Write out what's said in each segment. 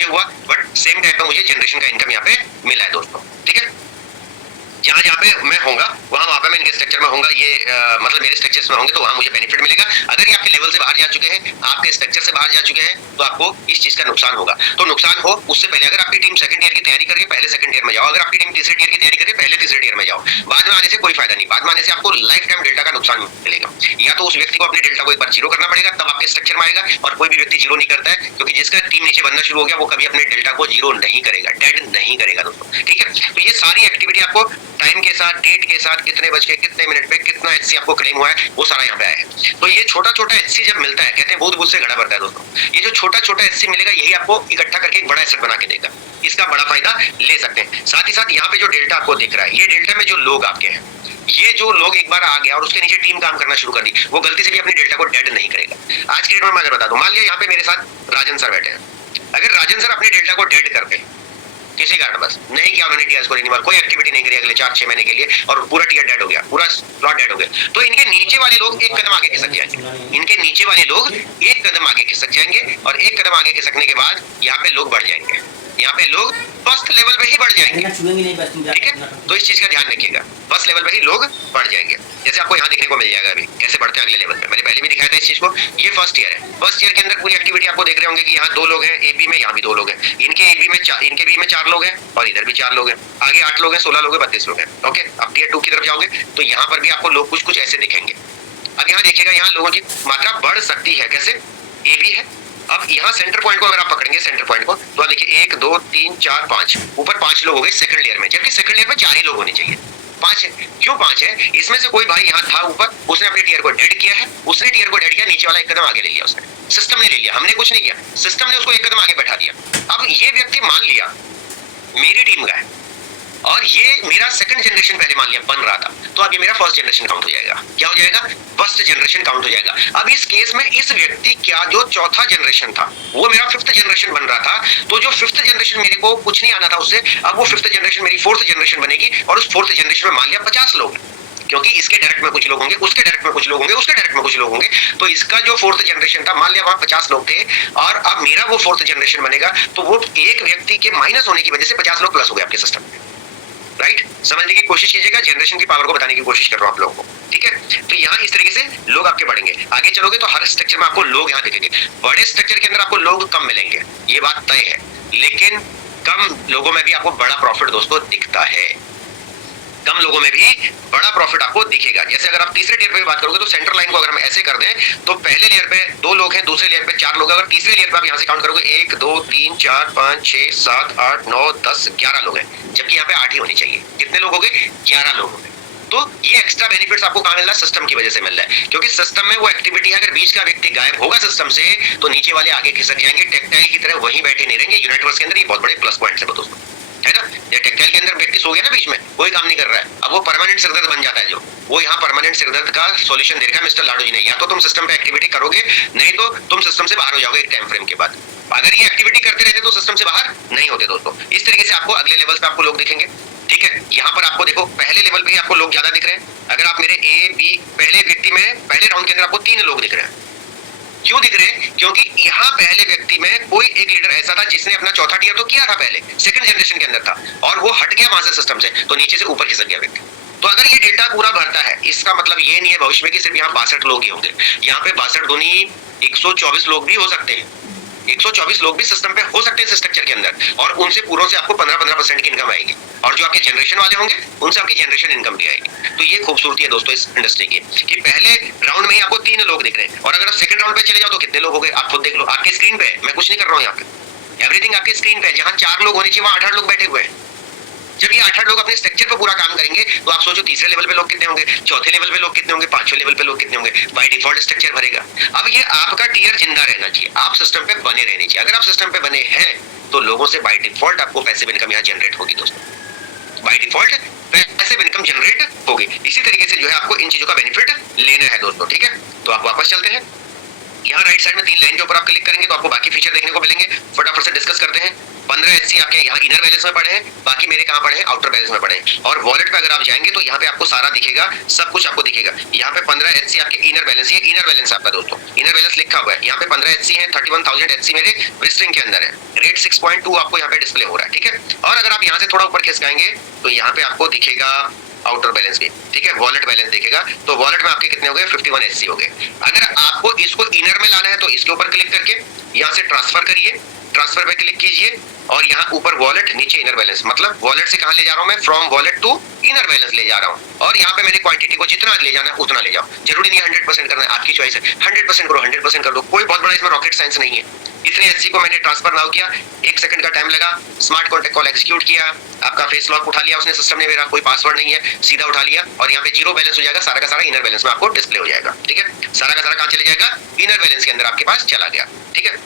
मुझे हुआ, but same time पे मुझे जनरेशन का इनकम यहाँ पे मिला है दोस्तों, ठीक है। जहाँ जहाँ पे मैं होऊंगा वहाँ पे मैं इनके स्ट्रक्चर में होऊंगा, ये मतलब मेरे स्ट्रक्चर्स में होंगे तो वहाँ मुझे बेनिफिट मिलेगा। अगर ये आपके लेवल से बाहर जा चुके हैं, आपके स्ट्रक्चर से बाहर जा चुके हैं, तो आपको इस चीज का नुकसान होगा। तो नुकसान हो उससे पहले अगर आपकी टीम सेकंड ईयर की तैयारी कर रही है, पहले सेकंड ईयर में जाओ। अगर आपकी टीम तीसरे ईयर की तैयारी कर रही है, पहले तीसरे ईयर में जाओ। बाद में आने से कोई फायदा नहीं, बाद में आने से आपको लाइफ टाइम डेल्टा का नुकसान मिलेगा। या तो उस व्यक्ति को अपने डेल्टा को एक बार जीरो करना पड़ेगा, तब आपके स्ट्रक्चर में आएगा। और कोई भी व्यक्ति जीरो नहीं करता है, क्योंकि जिसका टीम नीचे बनना शुरू हो गया वो कभी अपने डेल्टा को जीरो नहीं करेगा, डेड नहीं करेगा दोस्तों, ठीक है। तो ये सारी एक्टिविटी आपको टाइम के साथ, डेट के साथ, कितने बज के कितने मिनट पे कितना एचसी आपको क्लेम हुआ है, वो सारा यहाँ पे आया है। तो ये छोटा छोटा एचसी जब मिलता है, कहते हैं बहुत बुद्ध से घड़ा बढ़ता है दोस्तों। ये जो छोटा छोटा एचसी मिलेगा, यही आपको इकट्ठा करके एक बड़ा एसेट बना के देगा। इसका बड़ा फायदा ले सकते हैं। साथ ही साथ यहाँ पे जो डेल्टा आपको दिख रहा है, ये डेल्टा में जो लोग आपके हैं, ये जो लोग एक बार आ गया और उसके नीचे टीम काम करना शुरू कर दी, वो गलती से भी अपने डेल्टा को डेड नहीं करेगा। आज के डेट में मैं अगर बता दूं, मान लिया यहाँ पे मेरे साथ राजन सर बैठे हैं, अगर राजन सर अपने डेल्टा को डेड कर दे किसी कारण बस नहीं किया उन्होंने, टीआर स्कोर कोई एक्टिविटी नहीं करी अगले 4-6 महीने के लिए, और पूरा टीआर डेड हो गया, पूरा स्लॉट डेड हो गया, तो इनके नीचे वाले लोग एक कदम आगे खिसक जाएंगे। इनके नीचे वाले लोग एक कदम आगे खिसक जाएंगे, और एक कदम आगे खिसकने के बाद यहाँ पे लोग बढ़ जाएंगे, यहाँ पे लोग फर्स्ट लेवल पे ही बढ़ जाएंगे, ठीक है। तो इस चीज का ध्यान रखिएगा, फर्स्ट लेवल पे ही लोग बढ़ जाएंगे। जैसे आपको यहाँ देखने को मिल जाएगा अभी कैसे बढ़ते हैं अगले लेवल पे, मैंने पहले भी दिखाया था इस चीज को। ये फर्स्ट ईयर है, फर्स्ट ईयर के अंदर पूरी एक्टिविटी आपको देख रहे होंगे कि यहाँ 2 लोग हैं एबी में, यहाँ भी 2 लोग हैं, इनके एबी में इनके बी में 4 लोग हैं, और इधर भी 4 लोग हैं, आगे 8 लोग हैं, 16 लोग हैं, 32 लोग हैं, ओके। अब टीयर 2 की तरफ जाओगे तो यहाँ पर भी आपको लोग कुछ कुछ ऐसे दिखेंगे। अब यहाँ देखिएगा, यहाँ लोगों की मात्रा बढ़ सकती है, कैसे, एबी है। अब यहाँ सेंटर पॉइंट को अगर आप पकड़ेंगे, सेंटर पॉइंट को, तो देखिए 1 2 3 4 5, ऊपर 5 लोग हो गए सेकंड ईयर में, जबकि सेकंड ईयर में 4 ही लोग होने चाहिए। 5 है, क्यों 5 है? इसमें से कोई भाई यहाँ था ऊपर, उसने अपने टीयर को डेड किया है, उसने टीयर को डेड किया, नीचे वाला एक कदम आगे ले लिया उसने, सिस्टम ने ले लिया, हमने कुछ नहीं किया, सिस्टम ने उसको एक कदम आगे बैठा दिया। अब ये व्यक्ति मान लिया मेरी टीम का है, और ये मेरा सेकंड जनरेशन पहले मान लिया बन रहा था, तो अब ये मेरा फर्स्ट जनरेशन काउंट हो जाएगा। क्या हो जाएगा? फर्स्ट जनरेशन काउंट हो जाएगा। अब इस केस में इस व्यक्ति क्या जो चौथा जनरेशन था वो मेरा फिफ्थ जनरेशन बन रहा था, तो जो फिफ्थ जनरेशन मेरे को कुछ नहीं आना था उससे, अब वो फिफ्थ जनरेशन मेरी फोर्थ जनरेशन बनेगी, और उस फोर्थ जनरेशन में मान लिया 50 लोग, क्योंकि इसके डायरेक्ट में कुछ लोग होंगे, उसके डायरेक्ट में कुछ लोग होंगे, उसके डायरेक्ट में कुछ लोग होंगे, तो इसका जो फोर्थ जनरेशन था मान लिया वहां 50 लोग थे, और अब मेरा वो फोर्थ जनरेशन बनेगा, तो वो एक व्यक्ति के माइनस होने की वजह से 50 लोग प्लस हो गए आपके सिस्टम में, राइट। समझने की कोशिश कीजिएगा, जनरेशन की पावर को बताने की कोशिश कर रहा हूं आप लोगों को, ठीक है। तो यहाँ इस तरीके से लोग आपके बढ़ेंगे, आगे चलोगे तो हर स्ट्रक्चर में आपको लोग यहाँ दिखेंगे। बड़े स्ट्रक्चर के अंदर आपको लोग कम मिलेंगे, ये बात तय है, लेकिन कम लोगों में भी आपको बड़ा प्रॉफिट दोस्तों दिखता है, कम लोगों में भी बड़ा प्रॉफिट आपको दिखेगा। जैसे अगर आप तीसरे लेयर पे बात करोगे तो सेंटर लाइन को अगर हम ऐसे कर दें तो पहले लेयर पे 2 लोग हैं, दूसरे लेयर पे 4 लोग हैं, अगर तीसरे लेयर पे आप यहाँ से काउंट करोगे 1 2 3 4 5 6 7 8 9 10 11 लोग हैं, जबकि यहाँ पे 8 ही होने चाहिए। कितने लोग हो गए? 11 लोग हो गए। तो ये एक्स्ट्रा बेनिफिट्स आपको कहाँ मिल रहा है? सिस्टम की वजह से मिल रहा है, क्योंकि सिस्टम में वो एक्टिविटी है, अगर बीच का व्यक्ति गायब होगा सिस्टम से तो नीचे वाले आगे खिसक जाएंगे, टेक्टाइल की तरह वहीं बैठे नहीं रहेंगे। यूनिवर्स के अंदर ये बहुत बड़े प्लस पॉइंट्स है दोस्तों, है ना। ये टेक्टाइल के अंदर प्रैक्टिस हो गया ना, बीच में कोई काम नहीं कर रहा है, अब वो परमानेंट सिरदर्द बन जाता है, जो वो यहाँ परमानेंट सिरदर्द का सॉल्यूशन दे रखा है मिस्टर लाडू जी ने। या तो तुम सिस्टम पे एक्टिविटी करोगे, नहीं तो तुम सिस्टम से बाहर हो जाओगे एक टाइम फ्रेम के बाद। अगर ये एक्टिविटी करते रहते तो सिस्टम से बाहर नहीं होते दोस्तों। इस तरीके से आपको अगले लेवल पे आपको लोग दिखेंगे, ठीक है। यहाँ पर आपको देखो पहले लेवल पे आपको लोग ज्यादा दिख रहे हैं। अगर आप मेरे ए बी पहले व्यक्ति में पहले राउंड के अंदर आपको 3 लोग दिख रहे हैं। क्यों दिख रहे हैं? क्योंकि यहाँ पहले व्यक्ति में कोई एक लीडर ऐसा था जिसने अपना चौथा टीयर तो किया था पहले, सेकंड जनरेशन के अंदर था, और वो हट गया वहां से सिस्टम से, तो नीचे से ऊपर खिसक गया व्यक्ति। तो अगर ये डेल्टा पूरा भरता है, इसका मतलब ये नहीं है भविष्य में कि सिर्फ यहाँ 62 लोग ही होंगे। यहाँ पे 62 दूनी 124 लोग भी हो सकते हैं, 124 लोग भी सिस्टम पे हो सकते हैं स्ट्रक्चर के अंदर, और उनसे पूरों से आपको 15% की इनकम आएगी, और जो आपके जनरेशन वाले होंगे उनसे आपकी जनरेशन इनकम भी आएगी। तो ये खूबसूरती है दोस्तों इस इंडस्ट्री की, कि पहले राउंड में ही आपको 3 लोग दिख रहे हैं, और अगर आप सेकंड राउंड पे चले जाओ तो कितने लोग हो गए आप खुद देख लो आपके स्क्रीन पे। मैं कुछ नहीं कर रहा हूँ यहाँ पे, एवरीथिंग आपके स्क्रीन पे। जहाँ 4 लोग होने चाहिए वहाँ 8 लोग बैठे हुए हैं। जब ये 8 लोग अपने स्ट्रक्चर पर पूरा काम करेंगे तो आप सोचो तीसरे लेवल पे लोग कितने होंगे, चौथे लेवल पे लोग कितने होंगे, पांचवें लेवल पे लोग कितने होंगे। बाय डिफॉल्ट स्ट्रक्चर भरेगा। अब ये आपका टीयर जिंदा रहना चाहिए, आप सिस्टम पे बने रहने चाहिए। अगर आप सिस्टम पे बने हैं तो लोगों से बाय डिफॉल्ट आपको पैसिव इनकम यहाँ जनरेट होगी दोस्तों, by default passive income generate होगी। इसी तरीके से जो है आपको इन चीजों का बेनिफिट लेना है दोस्तों, ठीक है। तो आप वापस चलते हैं, यहाँ राइट साइड में 3 लाइन के ऊपर आप क्लिक करेंगे तो आपको बाकी फीचर देखने को मिलेंगे। फटाफट से डिस्कस करते हैं। 15 एचसी आपके यहाँ इनर बैलेंस में पड़े हैं, बाकी मेरे कहाँ पड़े हैं, आउटर बैलेंस में पड़े हैं। और वॉलेट पे अगर आप जाएंगे तो यहाँ पे आपको सारा दिखेगा, सब कुछ आपको दिखेगा। यहाँ पे 15 एचसी आपके इनर बैलेंस, ये इनर बैलेंस आपका दोस्तों, इनर बैलेंस लिखा हुआ है। यहाँ पे 15 एचसी है, 31,000 एचसी मेरे ब्रिस्ट्रिंग के अंदर है, रेट 6.2 आपको यहाँ पे डिस्प्ले हो रहा है, ठीक है। और अगर आप यहाँ से थोड़ा ऊपर खिसकाएंगे तो यहाँ पे आपको दिखेगा आउटर बैलेंस भी, ठीक है, वॉलेट बैलेंस दिखेगा। तो वॉलेट में आपके कितने हो गए, 51 एचसी हो गए। अगर आपको इसको इनर में लाना है तो इसके ऊपर क्लिक करके यहाँ से ट्रांसफर करिए, ट्रांसफर पे क्लिक कीजिए और यहाँ ऊपर वॉलेट, नीचे इनर बैलेंस, मतलब वॉलेट से कहां ले जा रहा हूं मैं, from wallet to inner balance ले जा रहा हूं। और यहाँ पे मैंने क्वांटिटी को जितना ले जाना है उतना ले जाओ, जरूरी नहीं 100% करना है, आपकी चॉइस है। 100% करो, 100% कर दो, कोई बहुत बड़ा इसमें रॉकेट साइंस नहीं है। इतने एचसी को मैंने ट्रांसफर नाउ किया, 1 सेकंड का टाइम लगा, स्मार्ट कॉन्टैक्ट कॉल एग्जीक्यूट किया, आपका फेस लॉक उठा लिया उसने सिस्टम ने, मेरा कोई पासवर्ड नहीं है, सीधा उठा लिया और यहाँ पे जीरो बैलेंस हो जाएगा, सारा का सारा इनर बैलेंस में आपको डिस्प्ले हो जाएगा, ठीक है। सारा का सारा कहां चले जाएगा, इनर बैलेंस के अंदर आपके पास चला गया, ठीक है।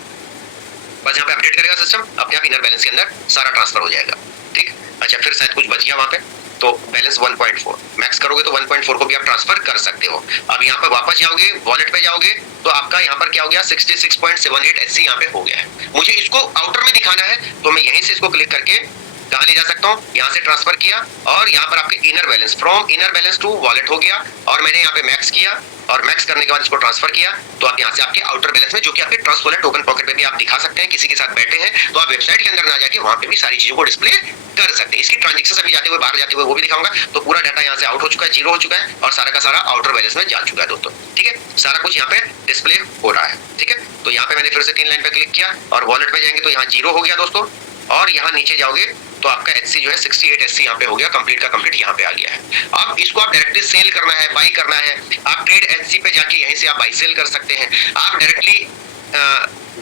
बस यहाँ पे अपडेट करेगा सिस्टम, अपने आप इनर बैलेंस के अंदर सारा ट्रांसफर हो जाएगा, ठीक। अच्छा, फिर शायद कुछ बच गया वहां पे, तो बैलेंस 1.4 मैक्स करोगे तो 1.4 को भी आप ट्रांसफर कर सकते हो। अब यहाँ पर वापस जाओगे, वॉलेट पे जाओगे तो आपका यहाँ पर क्या हो गया, 66.78 एचसी यहाँ पे हो गया है। मुझे इसको आउटर में दिखाना है तो मैं यहीं से इसको क्लिक करके कहाँ ले जा सकता हूँ, यहाँ से ट्रांसफर किया और यहाँ पर आपके inner balance, from inner balance to wallet हो गया और मैंने यहाँ पे मैक्स किया और मैक्स करने के बाद इसको ट्रांसफर किया तो आप यहाँ से आपके आउटर बैलेंस में, जो कि आपके ट्रस्ट वॉलेट टोकन पॉकेट पे भी आप दिखा सकते हैं, किसी के साथ बैठे हैं तो आप वेबसाइट के अंदर ना जाके वहां पे भी सारी चीजों को डिस्प्ले कर सकते हैं। इसकी ट्रांजेक्शन अभी जाते हुए, बाहर जाते हुए वो भी दिखाऊंगा। तो पूरा डाटा यहाँ से आउट हो चुका है, जीरो हो चुका है और सारा का सारा आउटर बैलेंस में जा चुका है दोस्तों, ठीक है। सारा कुछ यहाँ पे डिस्प्ले हो रहा है, ठीक है। तो यहाँ पे मैंने फिर से 3 लाइन पे क्लिक किया और वॉलेट पे जाएंगे तो यहाँ जीरो हो गया दोस्तों, और यहाँ नीचे जाओगे तो आपका एचसी जो है 68 एचसी यहाँ पे हो गया, कंप्लीट का कंप्लीट यहाँ पे आ गया है। अब इसको आप डायरेक्टली सेल करना है, बाई करना है, आप ट्रेड एचसी पे जाके यहीं से आप बाई सेल कर सकते हैं। आप डायरेक्टली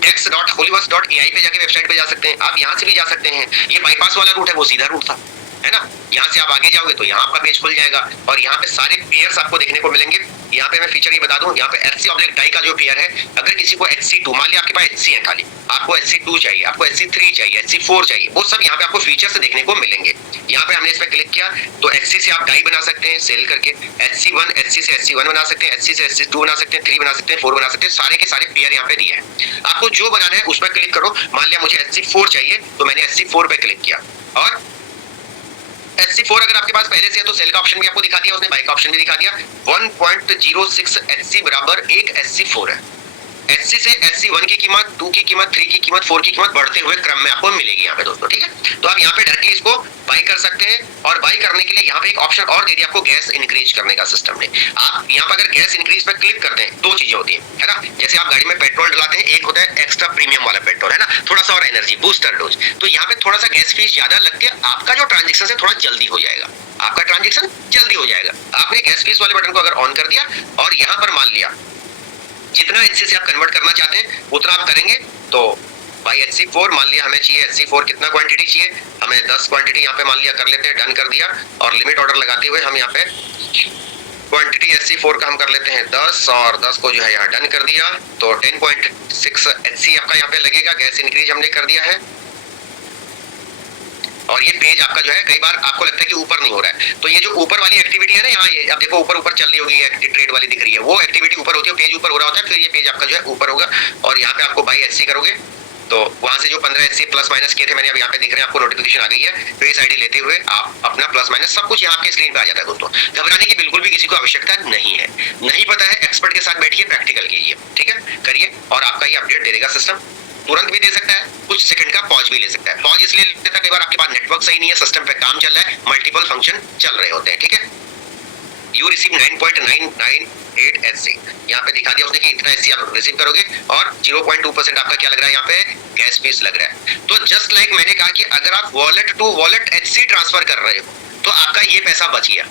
dex.holyworks.ai पे जाके वेबसाइट पे जा सकते हैं, आप यहाँ से भी जा सकते हैं। ये बाईपास वाला रूट है, वो सीधा रूट था, है ना। यहाँ से आप आगे जाओगे तो यहाँ आपका पेज खुल जाएगा और यहाँ पे सारे पेयर्स आपको देखने को मिलेंगे। यहाँ पे मैं फीचर ये बता दूं, यहाँ पे HC/डाई का जो पेयर है, अगर किसी को HC2, मान लिया आपके पास HC है खाली, आपको HC2 चाहिए, आपको HC3 चाहिए, HC4 चाहिए, वो सब यहाँ पे आपको फीचर्स देखने को मिलेंगे। यहाँ पे हमने इस पे क्लिक किया तो HC से आप डाई बना सकते हैं सेल करके, HC1 HC से HC1 बना सकते हैं, HC से HC2 बना सकते हैं, 3 बना सकते हैं, 4 बना सकते हैं, सारे के सारे पेयर यहाँ पे दिए हैं। आपको जो बनाना है उस पर क्लिक करो। मान लिया मुझे HC4 चाहिए तो मैंने HC4 पे क्लिक किया और HC4 अगर आपके पास पहले से है तो सेल का ऑप्शन भी आपको दिखा दिया उसने, बाई का ऑप्शन भी दिखा दिया। 1.06 HC बराबर 1 HC4 है। HC से HC1 की कीमत, 2 की कीमत, 3 की कीमत, 4 की कीमत बढ़ते हुए क्रम में आपको मिलेगी यहाँ पे दोस्तों, ठीक है। तो आप यहाँ पे डायरेक्टली इसको बाई कर सकते हैं और बाई करने के लिए यहाँ पे एक ऑप्शन और दे दिया आपको, गैस इंक्रीज करने का सिस्टम ने। आप यहाँ पर अगर गैस इंक्रीज पे क्लिक करते हैं, 2 चीजें होती है ना। जैसे आप गाड़ी में पेट्रोल डलाते हैं, एक होता है एक्स्ट्रा प्रीमियम वाला पेट्रोल, है ना, थोड़ा सा और एनर्जी बूस्टर डोज, तो यहाँ पे थोड़ा सा गैस फीस ज्यादा लग के आपका जो ट्रांजेक्शन है थोड़ा जल्दी हो जाएगा, आपका ट्रांजेक्शन जल्दी हो जाएगा। आपने गैस फीस वाले बटन को अगर ऑन कर दिया और यहाँ पर मान लिया जितना HC से आप कन्वर्ट करना चाहते हैं उतना आप करेंगे, तो भाई HC4 मान लिया हमें चाहिए, HC4 कितना क्वांटिटी चाहिए हमें, 10 क्वांटिटी यहाँ पे मान लिया कर लेते हैं, डन कर दिया और लिमिट ऑर्डर लगाते हुए हम यहाँ पे क्वांटिटी HC4 का हम कर लेते हैं 10 और 10 को जो है यहाँ डन कर दिया। तो 10.6 HC आपका यहाँ पे लगेगा, गैस इंक्रीज हमने कर दिया है। और ये पेज आपका जो है, कई बार आपको लगता है कि ऊपर नहीं हो रहा है, तो ये जो ऊपर वाली एक्टिविटी है ना, यहाँ ये आप देखो ऊपर ऊपर चल रही होगी, ट्रेड वाली दिख रही है, वो एक्टिविटी ऊपर होती है, पेज ऊपर हो रहा होता है, फिर ये पेज आपका जो है ऊपर होगा और यहाँ पे आपको बाई HC करोगे तो वहां से जो 15 HC प्लस माइनस किए थे मैंने, अब यहाँ पे दिख रहे हैं आपको नोटिफिकेशन आ गई है, फेस आईडी लेते हुए आप अपना प्लस माइनस सब कुछ यहाँ आपके स्क्रीन पे आ जाता है दोस्तों। घबराने की बिल्कुल भी किसी को आवश्यकता नहीं है, नहीं पता है एक्सपर्ट के साथ बैठिए, प्रैक्टिकल कीजिए, ठीक है, करिए और आपका ये अपडेट दे देगा सिस्टम। तुरंत भी दे सकता है, कुछ सेकंड का पॉज भी ले सकता है। पॉज इसलिए लेता है कई बार आपके पास नेटवर्क सही नहीं है, सिस्टम पे काम चल रहा है, मल्टीपल फंक्शन चल रहे होते हैं, ठीक है। यू रिसीव 9.998 HC, यहाँ पे दिखा दिया उसने कि इतना HC आप रिसीव करोगे और 0.2% आपका क्या लग रहा है यहाँ पे, गैस फीस लग रहा है। तो जस्ट लाइक मैंने कहा कि अगर आप wallet to wallet HC transfer कर रहे हो तो आपका ये पैसा बच गया,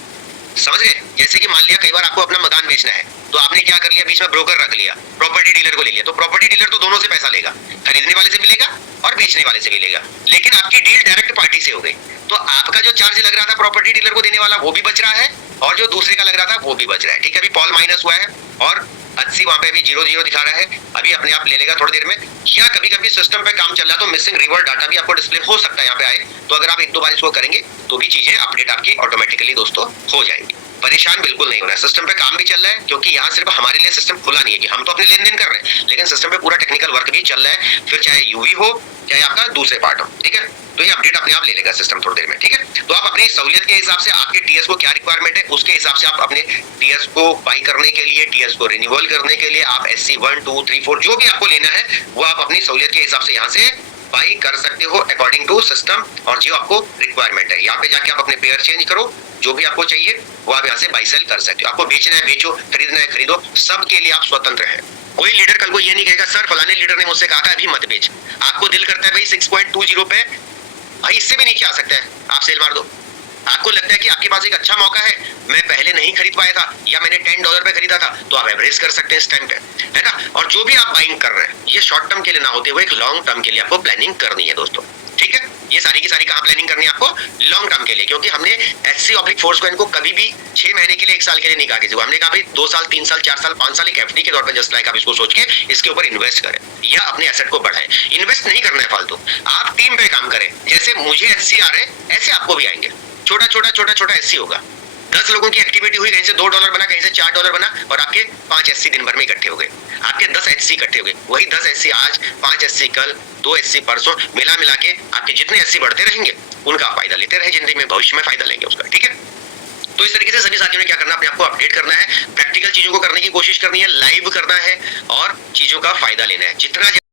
समझ रहे। जैसे कि मान लिया कई बार आपको अपना मकान बेचना है तो आपने क्या कर लिया, बीच में ब्रोकर रख लिया, प्रॉपर्टी डीलर को ले लिया, तो प्रॉपर्टी डीलर तो दोनों से पैसा लेगा, खरीदने वाले से भी लेगा और बेचने वाले से भी लेगा, लेकिन आपकी डील डायरेक्ट पार्टी से हो गई तो आपका जो चार्ज लग रहा था प्रॉपर्टी डीलर को देने वाला वो भी बच रहा है और जो दूसरे का लग रहा था वो भी बच रहा है, ठीक है। अभी पॉल माइनस हुआ है और HC वहां पे भी 0 दिखा रहा है, अभी अपने आप ले लेगा थोड़ी देर में। या कभी कभी सिस्टम पे काम चल रहा है तो मिसिंग रिवर्ट डाटा भी आपको डिस्प्ले हो सकता है यहाँ पे आए, तो अगर आप 1-2 बार इसको करेंगे तो भी चीजें अपडेट आपकी ऑटोमेटिकली दोस्तों हो जाएंगी। परेशान बिल्कुल नहीं होना है, सिस्टम पे काम भी चल रहा है, क्योंकि यहाँ सिर्फ हमारे लिए सिस्टम खुला नहीं है कि हम तो अपने लेन देन कर रहे हैं, लेकिन सिस्टम पे पूरा टेक्निकल वर्क भी चल रहा है, फिर चाहे यूवी हो चाहे आपका दूसरे पार्ट हो, ठीक है। तो ये अपडेट अपने आप ले लेगा सिस्टम थोड़ी देर में, ठीक है। तो आप अपनी सहूलियत के हिसाब से आपके टीएस को क्या रिक्वायरमेंट है उसके हिसाब से आप अपने टीएस को बाई करने के लिए, टीएस को रिन्यूअल करने के लिए आप SC 1 2 3 4 जो भी आपको लेना है वो आप अपनी सहूलियत के हिसाब से यहाँ से बाई कर सकते हो अकॉर्डिंग टू सिस्टम और जो आपको रिक्वायरमेंट है। यहाँ पे जाके आप अपने पेयर चेंज करो, जो भी आपको चाहिए वो आप यहाँ से बाई सेल कर सकते हो। आपको बेचना है बेचो, खरीदना है खरीदो, सबके लिए आप स्वतंत्र हैं। कोई लीडर कल को ये नहीं कहेगा सर फलाने लीडर ने मुझसे कहा था अभी मत बेच। आपको दिल करता है भाई 6.20 पे, भाई इससे भी नीचे आ सकता है, आप सेल मार दो। आपको लगता है कि आपके पास एक अच्छा मौका है, मैं पहले नहीं खरीद पाया था या मैंने $10 पे खरीदा था, तो आप एवरेज कर सकते हैं इस टाइम पे, है ना। और जो भी आप बाइंग कर रहे हैं ये शॉर्ट टर्म के लिए ना होते हुए एक लॉन्ग टर्म के लिए आपको प्लानिंग करनी है दोस्तों, ठीक है। ये सारी की सारी कहाँ प्लानिंग करनी है आपको, लॉन्ग टर्म के लिए, क्योंकि हमने SC/4 को कभी भी 6 महीने के लिए 1 साल के लिए नहीं कहा किसी को। हमने कहा भाई 2 साल 3 साल 4 साल 5 साल एक FD के तौर पर जस्ट लाइक आप इसको सोच के इसके ऊपर इन्वेस्ट करें या अपने एसेट को बढ़ाएं। इन्वेस्ट नहीं करना है फालतू, आप टीम पे काम करें। जैसे मुझे SC आ रहे हैं ऐसे आपको भी आएंगे, छोटा छोटा SC होगा। 10 लोगों की एक्टिविटी हुई, कहीं से $2 बना, कहीं से $4 बना और आपके 5 SC दिन भर में इकट्ठे हो गए। आपके 10 SC इकट्ठे हो गए, वही 10 SC आज, 5 SC कल, 2 SC परसों, मिला के आपके जितने SC बढ़ते रहेंगे उनका फायदा लेते रहे, जिंदगी में भविष्य में फायदा लेंगे उसका, ठीक है। तो इस तरीके से सभी साथियों ने क्या करना है, अपने आप को अपडेट करना है, प्रैक्टिकल चीजों को करने की कोशिश करनी है, लाइव करना है और चीजों का फायदा लेना है। जितना